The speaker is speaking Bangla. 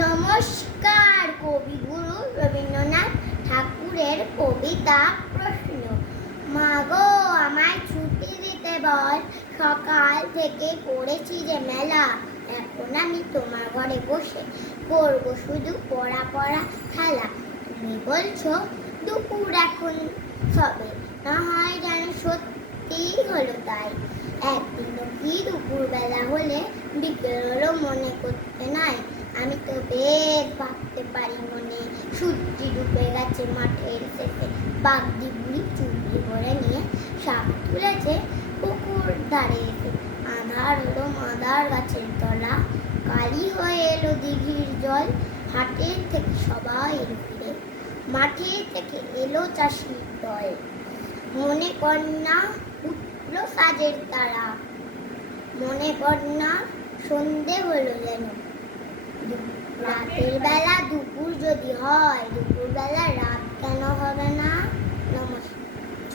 নমস্কার। কবিগুরু রবীন্দ্রনাথ ঠাকুরের কবিতা প্রশ্ন। মা গো, আমায় ছুটি দিতে বল, সকাল থেকে পড়েছি যে মেলা। এখন আমি তোমার ঘরে বসে করবো শুধু পড়া পড়া খেলা। তুমি বলছো দুপুর এখন সবে, না হয় যেন সত্যিই হলো তাই। একদিনও কি দুপুর বেলা হলে বিকেল হলো মনে করতে নাই। আমি তো বেশ ভাবতে পারি মনে, সূর্যি ডুবে গেছে মাঠের শেষে। বাগদি বুড়ি চুবড়ি ভরে নিয়ে শাক তুলেছে পুকুর ধারে এসে। আধার হলো মাদার গাছের তলা, কালি হয়ে এলো দিঘির জল। হাটের থেকে সবাই এলো ফিরে, মাঠে থেকে এলো চাষির দল। মনে কর না উঠলো সাজের তারা, মনে কর না সন্ধে হলো যেন। রাতের বেলা দুপুর যদি হয়, দুপুর বেলা রাত কেন হবে?